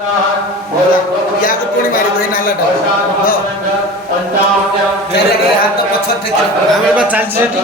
याको पुणी मारी दे नाला टा चारे रे हाथ तो पछर ठेके आमे बा चालछि सेठी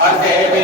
Arte